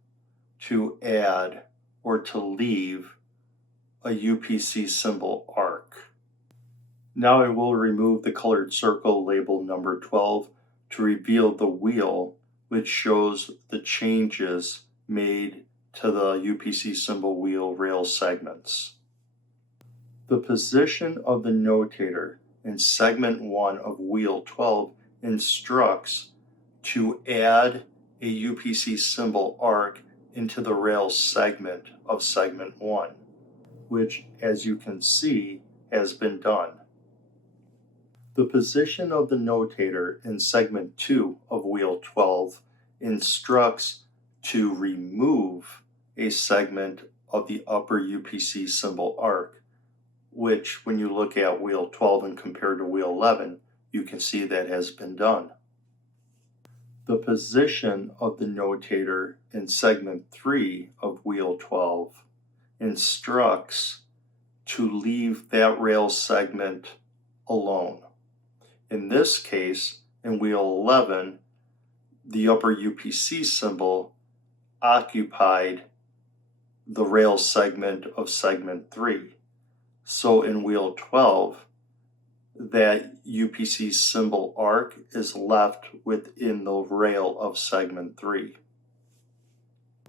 to add, or to leave a UPC symbol arc. Now I will remove the colored circle labeled number 12 to reveal the wheel, which shows the changes made to the UPC symbol wheel rail segments. The position of the notator in segment 1 of wheel 12 instructs to add a UPC symbol arc into the rail segment of segment 1, which, as you can see, has been done. The position of the notator in segment 2 of wheel 12 instructs to remove a segment of the upper UPC symbol arc, which when you look at wheel 12 and compare to wheel 11, you can see that has been done. The position of the notator in segment 3 of wheel 12 instructs to leave that rail segment alone. In this case, in wheel 11, the upper UPC symbol occupied the rail segment of segment 3. So in wheel 12, that UPC symbol arc is left within the rail of segment 3.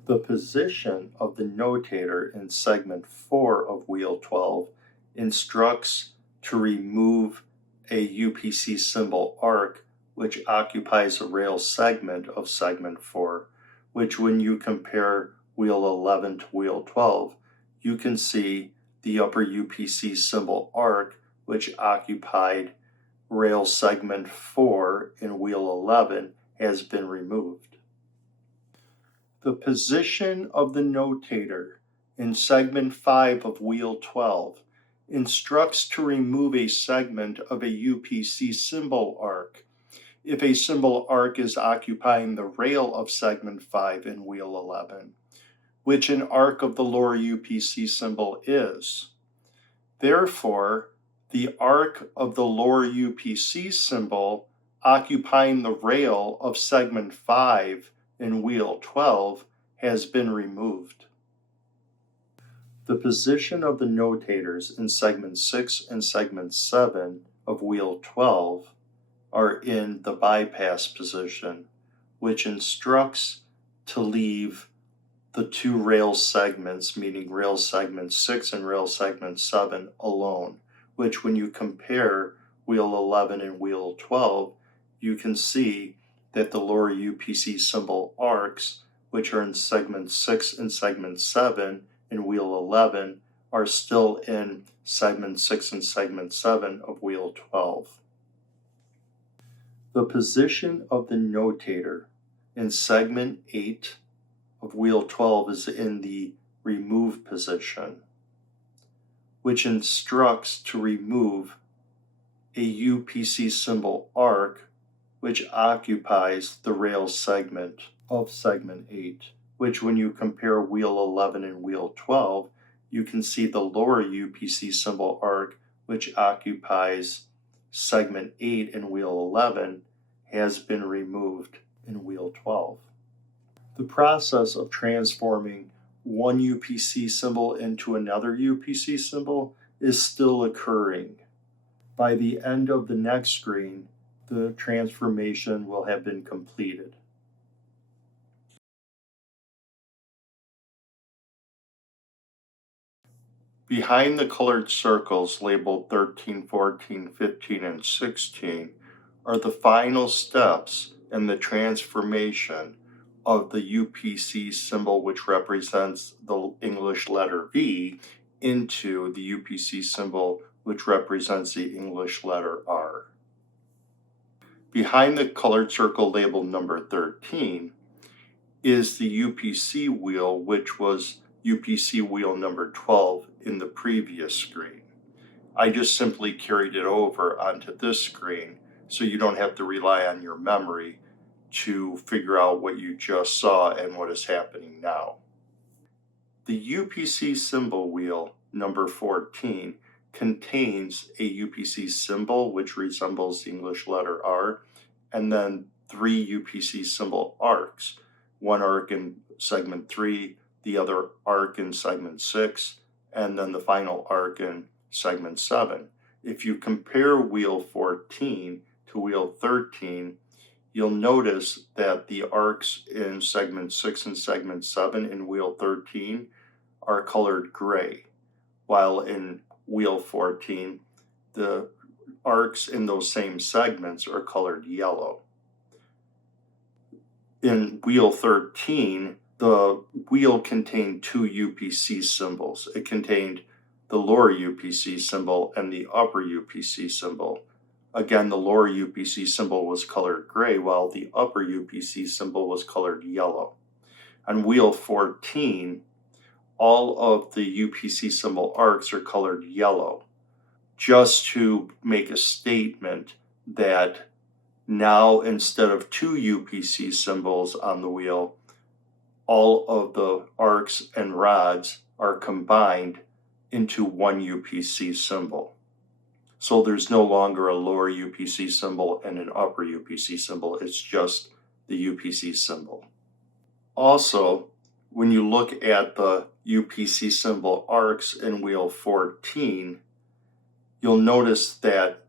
The position of the notator in segment 4 of wheel 12 instructs to remove a UPC symbol arc which occupies a rail segment of segment 4, which when you compare wheel 11 to wheel 12, you can see the upper UPC symbol arc which occupied rail segment 4 in wheel 11 has been removed. The position of the notator in segment 5 of wheel 12 instructs to remove a segment of a UPC symbol arc if a symbol arc is occupying the rail of segment 5 in wheel 11, which an arc of the lower UPC symbol is. Therefore, the arc of the lower UPC symbol occupying the rail of segment 5 in wheel 12 has been removed. The position of the notators in segment 6 and segment 7 of wheel 12 are in the bypass position, which instructs to leave the two rail segments, meaning rail segment 6 and rail segment 7, alone, which when you compare wheel 11 and wheel 12, you can see that the lower UPC symbol arcs, which are in segment 6 and segment 7 in wheel 11, are still in segment 6 and segment 7 of wheel 12. The position of the notator in segment 8 of wheel 12 is in the remove position, which instructs to remove a UPC symbol arc which occupies the rail segment of segment 8, which when you compare wheel 11 and wheel 12, you can see the lower UPC symbol arc which occupies segment 8 in wheel 11 has been removed in wheel 12. The process of transforming one UPC symbol into another UPC symbol is still occurring. By the end of the next screen, the transformation will have been completed. Behind the colored circles labeled 13, 14, 15, and 16 are the final steps in the transformation of the UPC symbol, which represents the English letter V, into the UPC symbol, which represents the English letter R. Behind the colored circle labeled number 13 is the UPC wheel, which was UPC wheel number 12 in the previous screen. I just simply carried it over onto this screen so you don't have to rely on your memory to figure out what you just saw and what is happening now. The UPC symbol wheel number 14 contains a UPC symbol which resembles the English letter R, and then 3 UPC symbol arcs, one arc in segment 3, the other arc in segment 6, and then the final arc in segment 7. If you compare wheel 14 to wheel 13, you'll notice that the arcs in segment 6 and segment 7 in wheel 13 are colored gray, while in wheel 14, the arcs in those same segments are colored yellow. In wheel 13, the wheel contained 2 UPC symbols. It contained the lower UPC symbol and the upper UPC symbol. Again, the lower UPC symbol was colored gray, while the upper UPC symbol was colored yellow. On wheel 14, all of the UPC symbol arcs are colored yellow, just to make a statement that now instead of 2 UPC symbols on the wheel, all of the arcs and rods are combined into one UPC symbol. So there's no longer a lower UPC symbol and an upper UPC symbol, it's just the UPC symbol. Also, when you look at the UPC symbol arcs in wheel 14, you'll notice that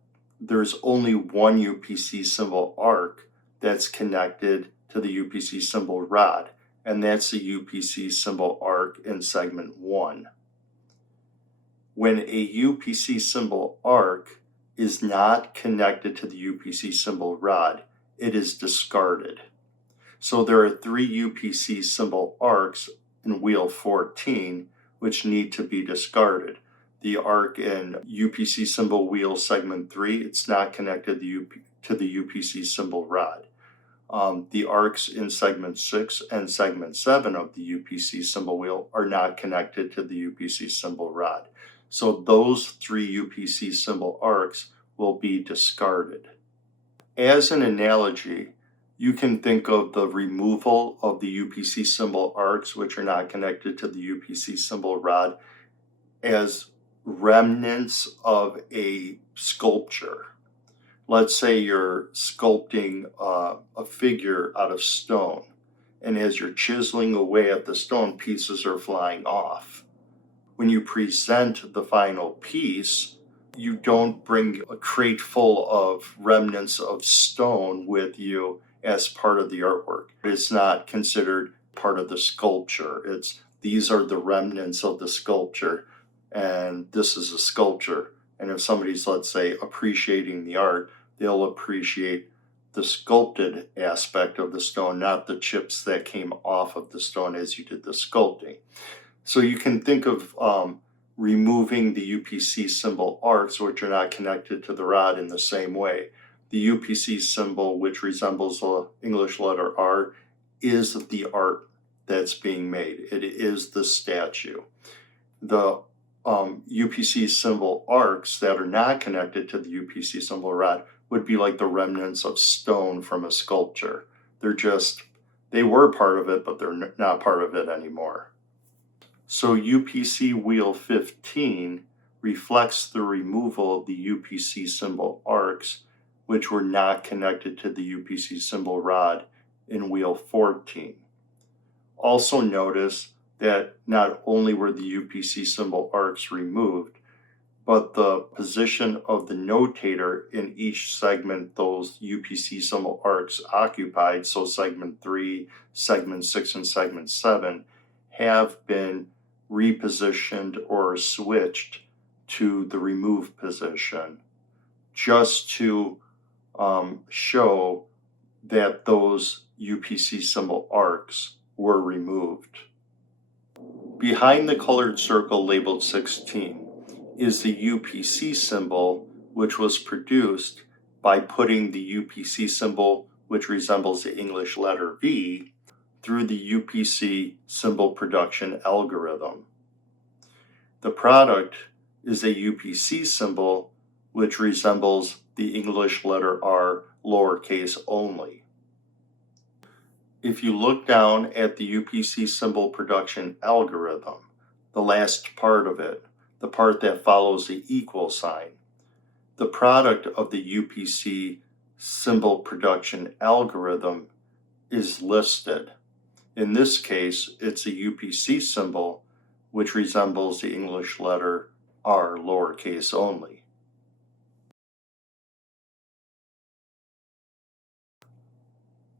there's only one UPC symbol arc that's connected to the UPC symbol rod, and that's the UPC symbol arc in segment 1. When a UPC symbol arc is not connected to the UPC symbol rod, it is discarded. So there are 3 UPC symbol arcs in Wheel 14 which need to be discarded. The arc in UPC Symbol Wheel segment 3, it's not connected to the UPC symbol rod. The arcs in segment 6 and segment 7 of the UPC symbol wheel are not connected to the UPC symbol rod. So those 3 UPC symbol arcs will be discarded. As an analogy, you can think of the removal of the UPC symbol arcs, which are not connected to the UPC symbol rod, as remnants of a sculpture. Let's say you're sculpting a figure out of stone, and as you're chiseling away at the stone, pieces are flying off. When you present the final piece, you don't bring a crate full of remnants of stone with you as part of the artwork. It's not considered part of the sculpture. These are the remnants of the sculpture, and this is a sculpture. And if somebody's, let's say, appreciating the art, they'll appreciate the sculpted aspect of the stone, not the chips that came off of the stone as you did the sculpting. So you can think of removing the UPC symbol arcs, which are not connected to the rod, in the same way. The UPC symbol, which resembles the English letter R, is the art that's being made. It is the statue. The UPC symbol arcs that are not connected to the UPC symbol rod would be like the remnants of stone from a sculpture. They were part of it, but they're not part of it anymore. So UPC Wheel 15 reflects the removal of the UPC symbol arcs, which were not connected to the UPC symbol rod in Wheel 14. Also notice that not only were the UPC symbol arcs removed, but the position of the notator in each segment those UPC symbol arcs occupied, so segment 3, segment 6, and segment 7, have been repositioned or switched to the remove position, just to show that those UPC symbol arcs were removed. Behind the colored circle labeled 16 is the UPC symbol, which was produced by putting the UPC symbol, which resembles the English letter V, through the UPC Symbol Production Algorithm. The product is a UPC symbol which resembles the English letter R, lowercase only. If you look down at the UPC Symbol Production Algorithm, the last part of it, the part that follows the equal sign, the product of the UPC Symbol Production Algorithm is listed. In this case, it's a UPC symbol which resembles the English letter R, lowercase only.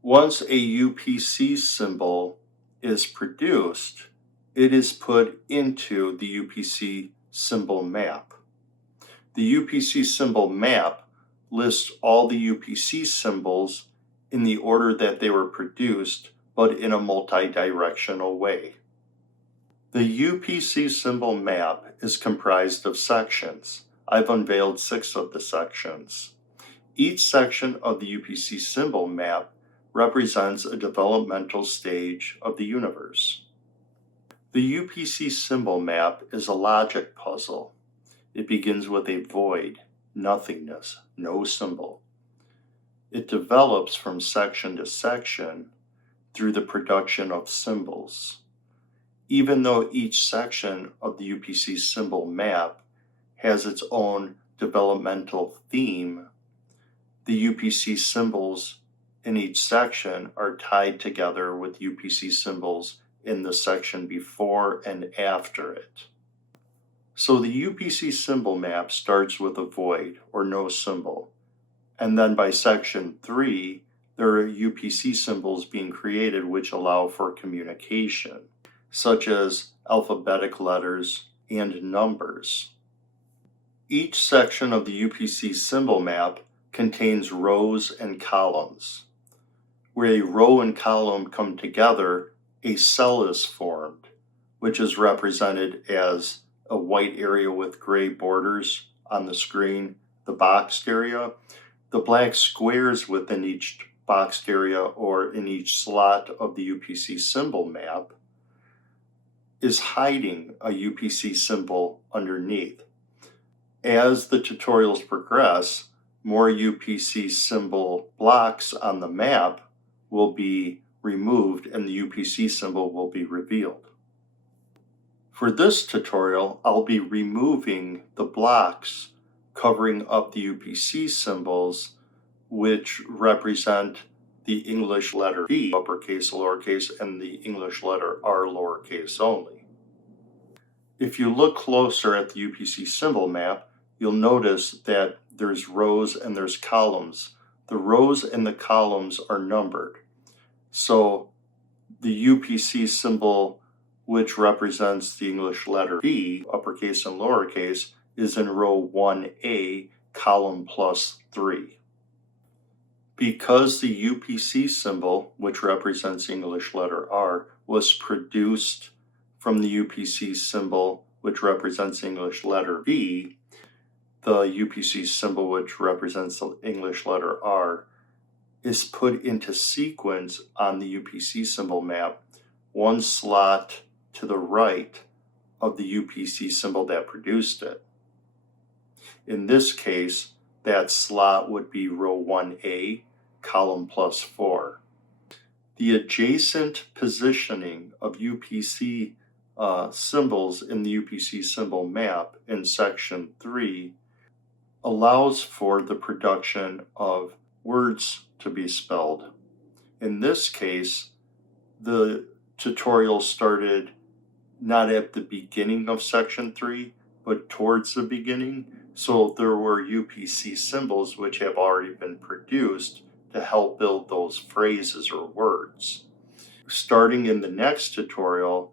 Once a UPC symbol is produced, it is put into the UPC Symbol Map. The UPC Symbol Map lists all the UPC symbols in the order that they were produced, but in a multi-directional way. The UPC Symbol Map is comprised of sections. I've unveiled 6 of the sections. Each section of the UPC Symbol Map represents a developmental stage of the universe. The UPC Symbol Map is a logic puzzle. It begins with a void, nothingness, no symbol. It develops from section to section through the production of symbols. Even though each section of the UPC Symbol Map has its own developmental theme, the UPC symbols in each section are tied together with UPC symbols in the section before and after it. So the UPC Symbol Map starts with a void or no symbol. And then by section 3, there are UPC symbols being created which allow for communication, such as alphabetic letters and numbers. Each section of the UPC symbol map contains rows and columns. Where a row and column come together, a cell is formed, which is represented as a white area with gray borders on the screen, the boxed area. The black squares within each boxed area or in each slot of the UPC symbol map is hiding a UPC symbol underneath. As the tutorials progress, more UPC symbol blocks on the map will be removed and the UPC symbol will be revealed. For this tutorial, I'll be removing the blocks covering up the UPC symbols which represent the English letter B, uppercase, lowercase, and the English letter R, lowercase only. If you look closer at the UPC symbol map, you'll notice that there's rows and there's columns. The rows and the columns are numbered. So the UPC symbol which represents the English letter B, uppercase and lowercase, is in row 1A, column plus 3. Because the UPC symbol, which represents English letter R, was produced from the UPC symbol, which represents English letter B, the UPC symbol, which represents the English letter R, is put into sequence on the UPC symbol map, one slot to the right of the UPC symbol that produced it. In this case, that slot would be row 1A, column plus 4. The adjacent positioning of UPC symbols in the UPC symbol map in section 3 allows for the production of words to be spelled. In this case, the tutorial started not at the beginning of section 3, but towards the beginning. So there were UPC symbols which have already been produced to help build those phrases or words. Starting in the next tutorial,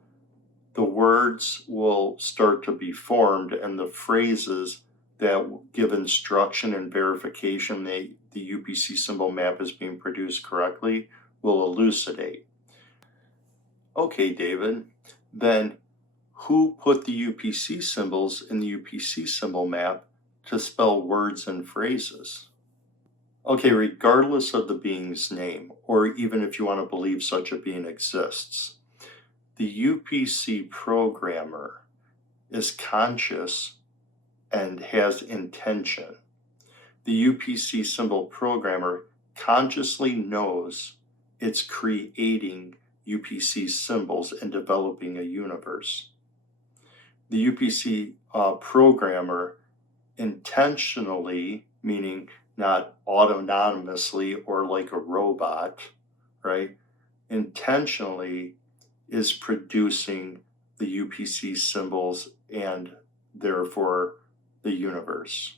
the words will start to be formed and the phrases that give instruction and verification that the UPC symbol map is being produced correctly will elucidate. Okay, David, then who put the UPC symbols in the UPC symbol map to spell words and phrases? Okay, regardless of the being's name, or even if you want to believe such a being exists, the UPC programmer is conscious and has intention. The UPC symbol programmer consciously knows it's creating UPC symbols and developing a universe. The UPC programmer intentionally, meaning not autonomously or like a robot, right? Intentionally is producing the UPC symbols and therefore the universe.